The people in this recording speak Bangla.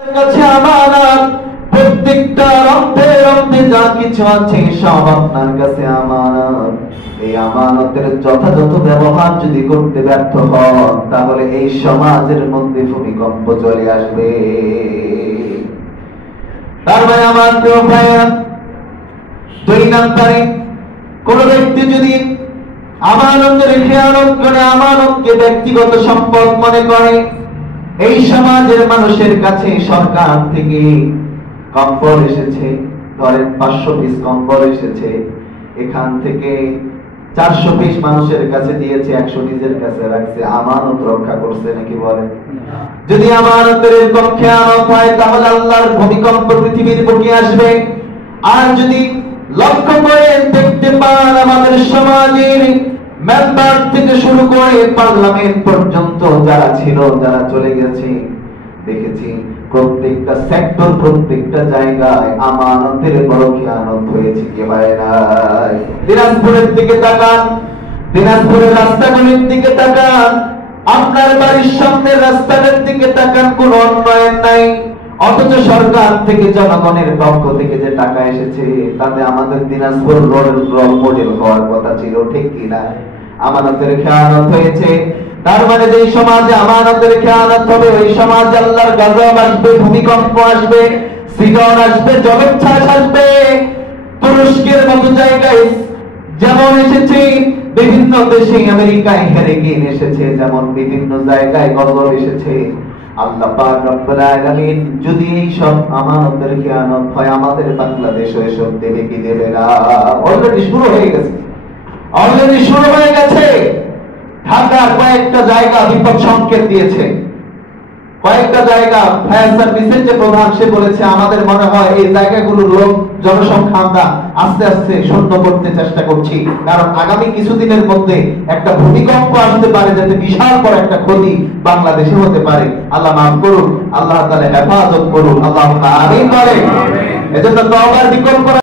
কাছে আমানত, প্রত্যেকটা রক্তে রক্তে যা কিছু আছে সব আপনার কাছে আমানত। এই আমানতের যথাযথ ব্যবহার যদি করতে ব্যর্থ হন, তাহলে এই সমাজের মধ্যে ভূমিকম্প চলে আসবে। তার মানে আমার প্রিয় ভাইরা, 2 নম্বরে কোন ব্যক্তি যদি আমানতের খেয়ানত করে, আমানতকে ব্যক্তিগত সম্পদ মনে করে, এই সমাজের মানুষের কাছে সরকার থেকে কম্বল এসেছে, ধরেন 500 পিস কম্বল এসেছে, এখান থেকে 400 পিস মানুষের কাছে দিয়েছে, 100 নিজের কাছে রাখছে, আমানত রক্ষা করছে নাকি বলেন? যদি আমানতের এরকম খেয়ানত হয়, তাহলে আল্লাহর ভূমিকম্প পৃথিবীর বুকে আসবে। আর যদি লক্ষ্য করে দেখতে পান, আমাদের সমাজের মেম্বার থেকে শুরু করে পার্লামেন্ট পর্যন্ত যারা ছিল, যারা চলে গেছে, দেখেছি প্রত্যেকটা সেক্টর, প্রত্যেকটা জায়গায় আমানতের বড় খেয়ানত হয়েছে কি হয় নাই? দিনাজপুরের দিকে তাকান, দিনাজপুরের রাস্তাগুলির দিকে তাকান, আপনার বাড়ির সামনের রাস্তাটার দিকে তাকান, কোন উন্নয়ন নাই। অথচ সরকার থেকে, জনগণের পক্ষ থেকে যে টাকা এসেছে, তাতে আমাদের দিনাজপুর রোডের মডেল হওয়ার কথা ছিল, ঠিক কিনা? আমানতের খেয়ানত হয়েছে। তার মানে যে সমাজে আমানতের খেয়ানত হবে, ওই সমাজে আল্লাহর গজব আসবে, ভূমিকম্প আসবে, সিজন আসবে, জলোচ্ছ্বাস আসবে। তুরস্কের মতো জায়গায় যেমন এসেছে, বিভিন্ন দেশে, আমেরিকায় হেরিকেন এসেছে, যেমন বিভিন্ন জায়গায় গজব এসেছে। আল্লাহ পাক রব্বুল আলামিন যদি এই সব আমানতের খেয়ানত হয়, আমাদের বাংলাদেশে এসব দেবে কি দেবে না? অলরেডি শুরু হয়ে গেছে, অলরেডি শুরু হয়ে গেছে। ঢাকার কয়েকটা জায়গা বিপদ সংকেত দিয়েছে, কয়েকটা জায়গা ফায়ার সার্ভিসের যে প্রধান, সে বলেছে আমাদের মনে হয় এই জায়গাগুলোর লোক জনসংখ্যা আমরা আস্তে আস্তে শূন্য করতে চেষ্টা করছি, কারণ আগামী কিছুদিনের মধ্যে একটা ভূমিকম্প আসতে পারে, যাতে বিশাল বড় একটা ক্ষতি বাংলাদেশে হতে পারে। আল্লাহ মাফ করুন, আল্লাহ তাআলা হেফাজত করুন, আল্লাহুম্মা আমিন বলেন। এজন্য তওবার বিকল্প